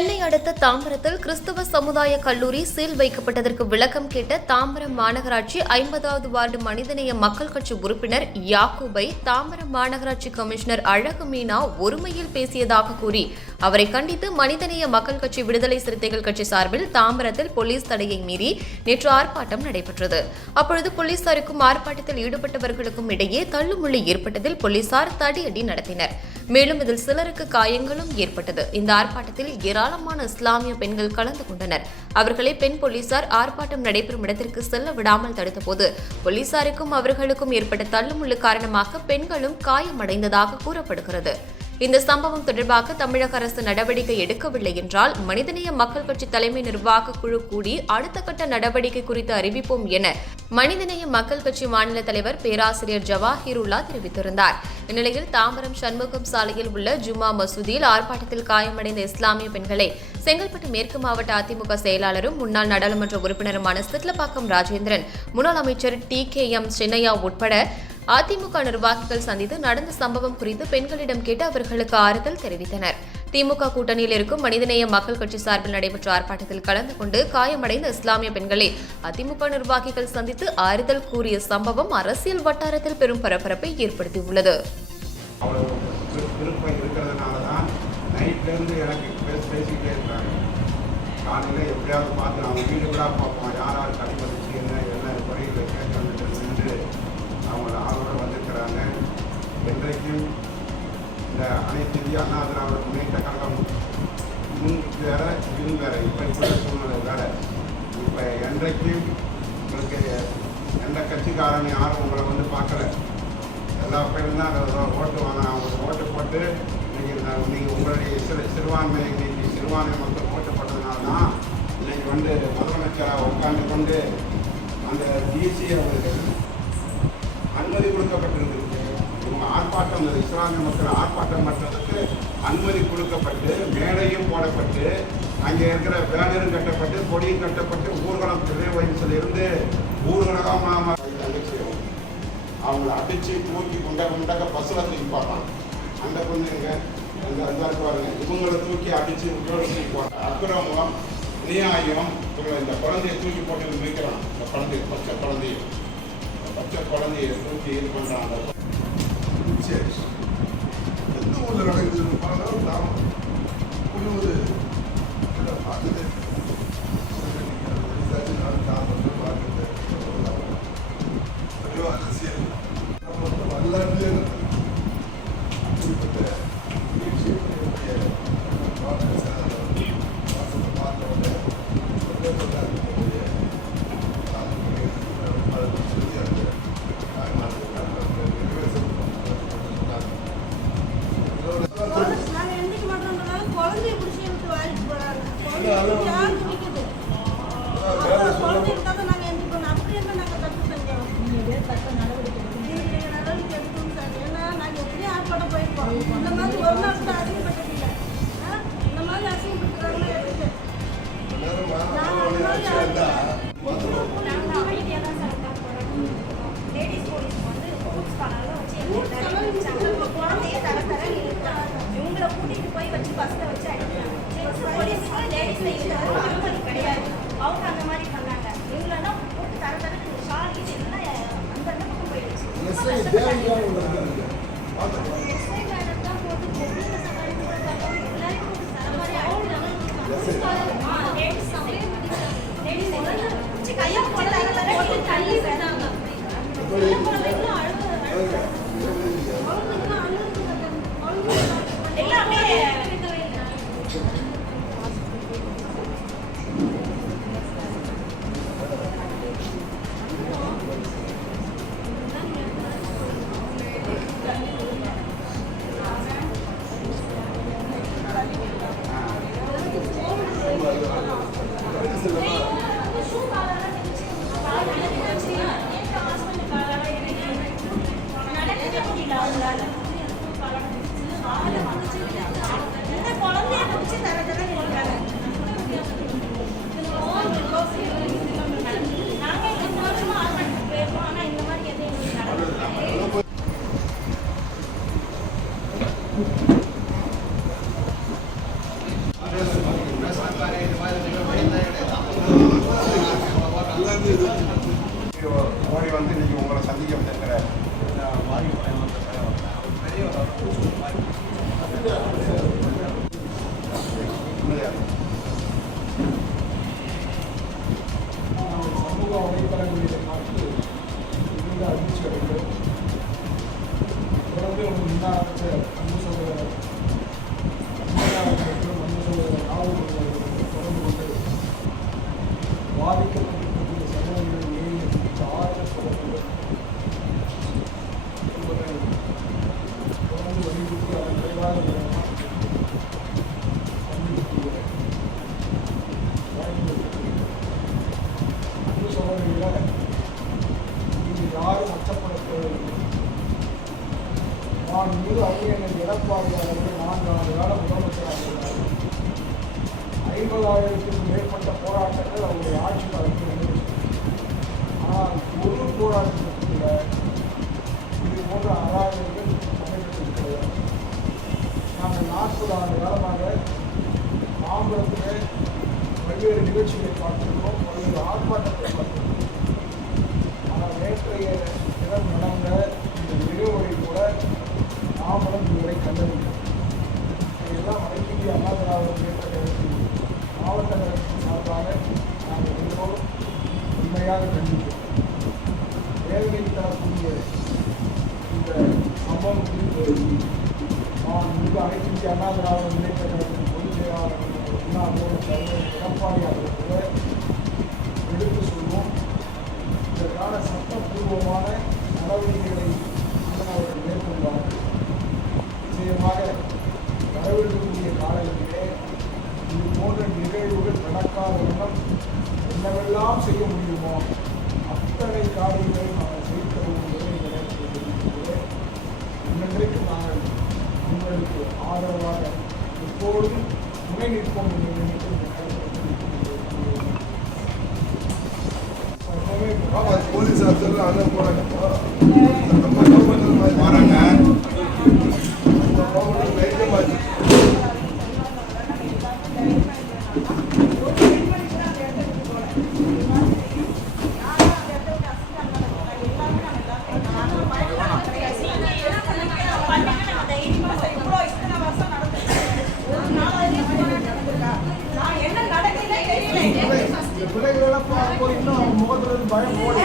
சென்னை அடுத்த தாம்பரத்தில் கிறிஸ்தவ சமுதாய கல்லூரி சீல் வைக்கப்பட்டதற்கு விளக்கம் கேட்ட தாம்பரம் மாநகராட்சி 50வது வார்டு மனிதநேய மக்கள் கட்சி உறுப்பினர் யாக்கூபை தாம்பரம் மாநகராட்சி கமிஷனர் அழகு மீனா ஒருமையில் பேசியதாக கூறி அவரை கண்டித்து மனிதநேய மக்கள் கட்சி விடுதலை சிறுத்தைகள் கட்சி சார்பில் தாம்பரத்தில் போலீஸ் தடையை மீறி நேற்று ஆர்ப்பாட்டம் நடைபெற்றது. அப்பொழுது போலீசாருக்கும் ஆர்ப்பாட்டத்தில் ஈடுபட்டவர்களுக்கும் இடையே தள்ளுமுள்ளி ஏற்பட்டதில் போலீசார் தடியடி நடத்தினர். மேலும் இதில் சிலருக்கு காயங்களும் ஏற்பட்டது. இந்த ஆர்ப்பாட்டத்தில் ஏராளமான இஸ்லாமிய பெண்கள் கலந்து கொண்டனர். அவர்களை பெண் போலீசார் ஆர்ப்பாட்டம் நடைபெறும் இடத்திற்கு செல்ல விடாமல் தடுத்தபோது போலீசாருக்கும் அவர்களுக்கும் ஏற்பட்ட தள்ளுமுள்ளு காரணமாக பெண்களும் காயமடைந்ததாக கூறப்படுகிறது. இந்த சம்பவம் தொடர்பாக தமிழக அரசு நடவடிக்கை எடுக்கவில்லை என்றால் மனிதநேய மக்கள் கட்சி தலைமை நிர்வாக குழு கூடி அடுத்த கட்ட நடவடிக்கை குறித்து அறிவிப்போம் என மனிதநேய மக்கள் கட்சி மாநில தலைவர் பேராசிரியர் ஜவாஹிருல்லா தெரிவித்திருந்தார். இந்நிலையில் தாம்பரம் சண்முகம் சாலையில் உள்ள ஜும்மா மசூதியில் ஆர்ப்பாட்டத்தில் காயமடைந்த இஸ்லாமிய பெண்களை செங்கல்பட்டு மேற்கு மாவட்ட அதிமுக செயலாளரும் முன்னாள் நாடாளுமன்ற உறுப்பினருமான சிட்லப்பாக்கம் ராஜேந்திரன், முன்னாள் அமைச்சர் TKM சின்னையா உட்பட அதிமுக நிர்வாகிகள் சந்தித்து நடந்த சம்பவம் குறித்து பெண்களிடம் கேட்டு அவர்களுக்கு ஆறுதல் தெரிவித்தனர். திமுக கூட்டணியில் இருக்கும் மனிதநேய மக்கள் கட்சி சார்பில் நடைபெற்ற ஆர்ப்பாட்டத்தில் கலந்து கொண்டு காயமடைந்த இஸ்லாமிய பெண்களை அதிமுக நிர்வாகிகள் சந்தித்து ஆறுதல் கூறிய சம்பவம் அரசியல் வட்டாரத்தில் பெரும் பரபரப்பை ஏற்படுத்தியுள்ளது. என்றைக்கும் இந்த அனைத்து இந்திய அண்ணா திராவிட முன்னேற்ற கழகம் முன் வேற பின் வேற இப்போ சூழ்நிலை வேற. இப்போ என்றைக்கும் உங்களுக்கு எந்த கட்சிக்காரன் யாரும் உங்களை வந்து பார்க்கல. எல்லா பேரும் தான் ஓட்டு வாங்க, அவங்களுக்கு ஓட்டு போட்டு நீங்கள் உங்களுடைய சிறுபான்மை இன்னைக்கு சிறுபான்மை மக்கள் ஓட்டு போட்டதுனால தான் இன்னைக்கு வந்து முதலமைச்சராக உட்கார்ந்து கொண்டு அந்த டிசி அவருக்கு அனுமதி கொடுக்கப்பட்டிருக்கு. ஆர்ப்பாட்டம் இஸ்லாமிய மக்கள் ஆர்ப்பாட்டம் பண்ணுறதுக்கு அனுமதி கொடுக்கப்பட்டு மேடையும் போடப்பட்டு அங்கே இருக்கிற பேனரும் கட்டப்பட்டு கொடியும் கட்டப்பட்டு ஊர்வலம் திருவயசில் இருந்து ஊர்வலமாக அவங்களை அடித்து தூக்கி குண்டக பஸ்ஸில் தூக்கி பார்ப்பாங்க. அந்த குழந்தைங்க அந்த பாருங்க இவங்களை தூக்கி அடித்து தூக்கி போகிறாங்க. அக்கிரமம் நியாயம் இந்த குழந்தைய தூக்கி போட்டு வைக்கிறான். இந்த குழந்தைய பச்சை குழந்தைய தூக்கி இது பண்ணுறாங்க. எந்த ஊரில் நடக்குதுன்னு பார்த்தாலும் நாம் புரிவது பார்க்குது பார்க்குது அரசியல் நம்ம வந்து வரலாற்றுலேயே அப்படிப்பட்ட நிகழ்ச்சியுடைய பார்த்தோன்னே இவங்களை கூட்டிட்டு போய் வச்சு பஸ்ல வச்சு அடிக்கிறாங்க. கிடையாது, அவங்க அந்த மாதிரி பண்ணாங்க. இவங்களெல்லாம் போட்டு தர ஷால் எல்லாம் அந்த பக்கம் போயிடுச்சு. கையை போட்டு தள்ளி எல்லாமே ஓடி வந்து இன்னைக்கு உங்களை சந்திக்க வந்திருக்கிறார். சமூக வலைத்தளங்களிலே பார்த்து மிகுந்த அதிர்ச்சி அடைந்தோம். தொடர்ந்து முன்னாள் அமைச்சர் அன்பு சகோதரர் அன்பு சகோதரர் ராகுல் தொடர்ந்து கொண்டு பாதிக்கப்பட்டிருக்கக்கூடிய சமூகங்கள் ஏன் ஆறுதல் சொல்லப்படும் என்பதை தொடர்ந்து வலியுறுத்தி அதன் விரைவாக அன்பு சகோதரிகளை இங்கு யாரும் அச்சப்படுத்தவில்லை. நான் மீது அறிஞர் எடப்பாடி அவர்கள் 4 ஆண்டு காலம் முதலமைச்சராக இருந்தார். 50,000க்கும் மேற்பட்ட போராட்டங்கள் அவருடைய ஆட்சி காலத்தில் நடந்துச்சு. ஆனால் ஒரு போராட்டத்தில் இது போன்ற அராஜகங்கள் நடைபெற்றிருக்கிறது. நாங்கள் 40 ஆண்டு காலமாக மாம்பழத்திலே பல்வேறு நிகழ்ச்சிகளை பார்த்திருக்கிறோம், பல்வேறு ஆர்ப்பாட்டத்தை பார்த்திருக்கிறோம். ஆனால் நேற்றைய தினம் நடந்த இந்த நிகழ்வுகளை கூட மாம்பழம் இதுவரை கண்டறிந்தோம். இதையெல்லாம் அனைத்து இந்திய அண்ணா திராவிட முன்னேற்ற கழகத்தின் மாவட்ட கழகத்தின் சார்பாக நாங்கள் எல்லோரும் உண்மையாக கண்டிக்கிறோம். வேதனை தரக்கூடிய இந்த சம்பவம் குறித்து நான் மிக அனைத்து இந்திய அண்ணா திராவிட முன்னேற்ற கழகத்தின் பொதுச் செயலாளர் முன்னாள் முதலமைச்சர் எடப்பாடி அவர்களுக்கு எடுத்து சொல்வோம். இதற்கான சட்டப்பூர்வமான நடவடிக்கைகளை அவர்கள் மேற்கொள்வார்கள். நிச்சயமாக வரவிருக்கக்கூடிய காலங்களிலே இது போன்ற நிகழ்வுகள் நடக்காத வண்ணம் என்னவெல்லாம் செய்ய முடியுமோ அத்தனை காரியங்களை நாங்கள் செய்து தருவோம். இன்றைக்கு நாங்கள் உங்களுக்கு ஆதரவாக எப்பொழுதும் துணை நிற்போம் என்று போலீஸ் ஆஃபீஸர் அங்கே போறாங்க. பிள்ளைகளெல்லாம் பார்க்கும்போது இன்னும் முகத்துல இருந்து பயம் போல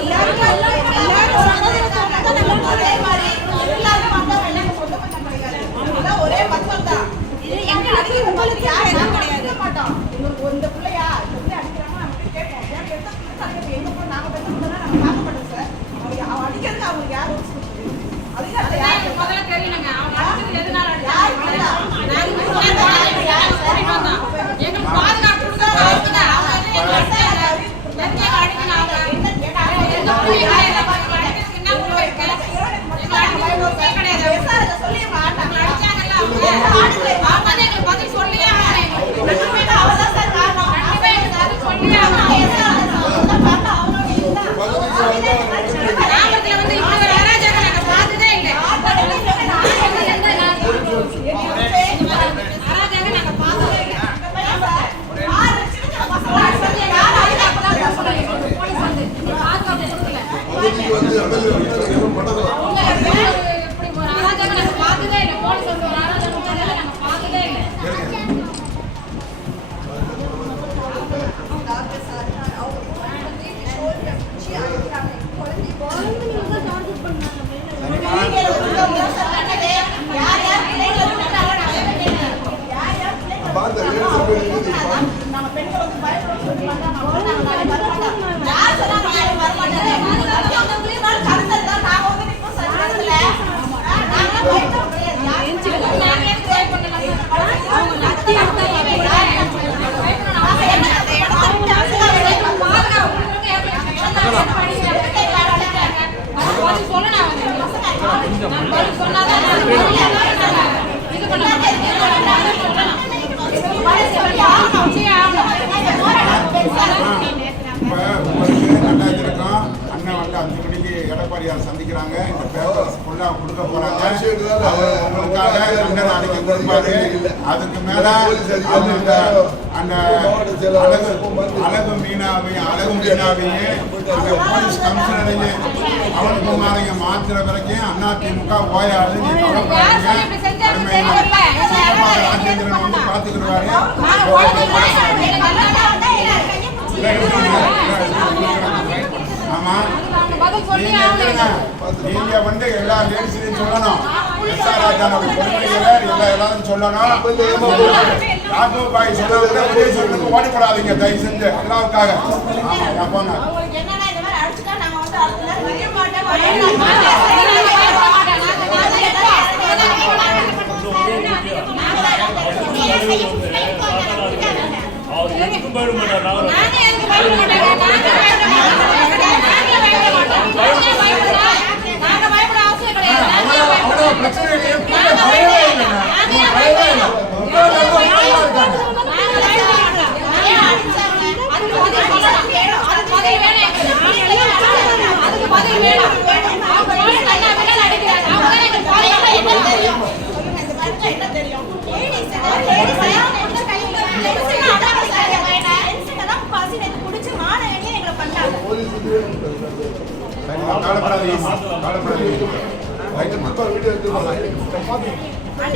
எல்லாருமே வந்து இப்படி ஒரு அராஜகம் நாங்க பார்த்ததே இல்லை. அராஜகம் நாங்க பார்த்ததே இல்லை. எடப்பாடியார் சந்திக்கிறாங்க. இந்த பேப்பர்ஸ் ஃபுல்லாக கொடுக்க போறாங்க. அவர் உங்களுக்காக தண்டனை அடிக்க கொடுப்பாரு. அதுக்கு மேல அந்த அழகு மீனாவையும் அந்த போலீஸ் கமிஷனரையும் அவனுக்குமாரையும் மாற்றுற வரைக்கும் அதிமுக ஓயாது. நீ கவலைப்படாதீங்க. ராஜேந்திரன் வந்து பார்த்துக்கிடுவாரு. ஆமா, நீங்க வந்து எல்லா லேடிஸையும் சொல்லணும். எஸ்ஆர் ராஜாவோட கொடுமைகளை எல்லாரும் சொல்லணும். ராகுல் பாய் சொல்றதுல உதவி சொல்றதுக்கு ஓடிப்படாதீங்க தயவு செஞ்சு அல்லாவுக்காக. ஆமா போங்க.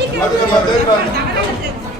வீடியோ